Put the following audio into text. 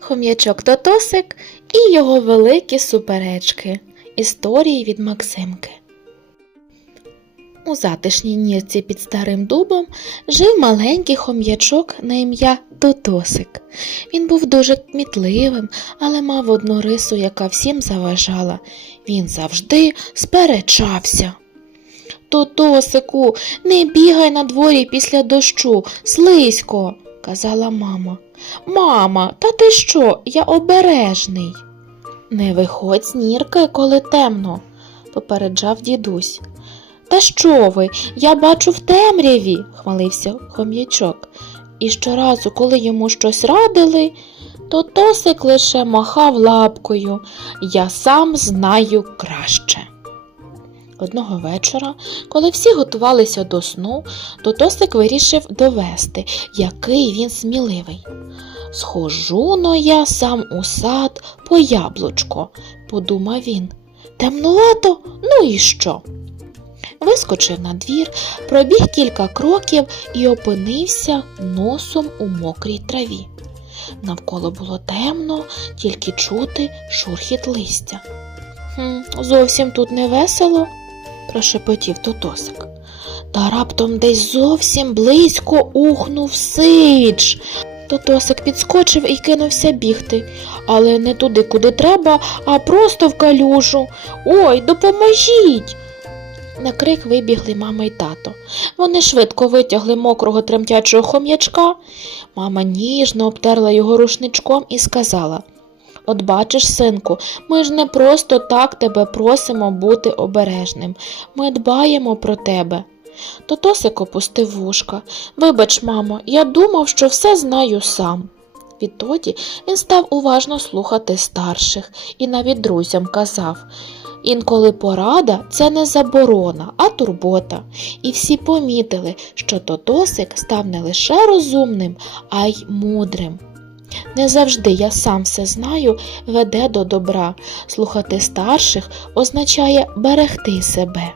Хом'ячок Тотосик і його великі суперечки. Історії від Максимки. У затишній нірці під старим дубом жив маленький хом'ячок на ім'я Тотосик. Він був дуже кмітливим, але мав одну рису, яка всім заважала. Він завжди сперечався. Тотосику, не бігай на дворі після дощу, слизько, казала мама. Мама, та ти що? Я обережний. Не виходь з нірки, коли темно, попереджав дідусь. Та що ви? Я бачу в темряві, хвалився хом'ячок. І щоразу, коли йому щось радили, то Тосик лише махав лапкою. Я сам знаю краще. Одного вечора, коли всі готувалися до сну, то Тосик вирішив довести, який він сміливий. Схожу но я сам у сад по яблучко, подумав він. Темнувато, ну і що? Вискочив на двір, пробіг кілька кроків і опинився носом у мокрій траві. Навколо було темно, тільки чути шурхіт листя. Хм, зовсім тут не весело, прошепотів Тотосик. Та раптом десь зовсім близько ухнув сич. Тотосик підскочив і кинувся бігти, але не туди, куди треба, а просто в калюжу. Ой, допоможіть! На крик вибігли мама й тато. Вони швидко витягли мокрого тремтячого хом'ячка. Мама ніжно обтерла його рушничком і сказала От бачиш, синку, ми ж не просто так тебе просимо бути обережним. Ми дбаємо про тебе. Тотосик опустив вушка. Вибач, мамо, я думав, що все знаю сам. Відтоді він став уважно слухати старших і навіть друзям казав Інколи порада це не заборона, а турбота. І всі помітили, що Тотосик став не лише розумним, а й мудрим. Не завжди я сам все знаю веде до добра. Слухати старших означає берегти себе.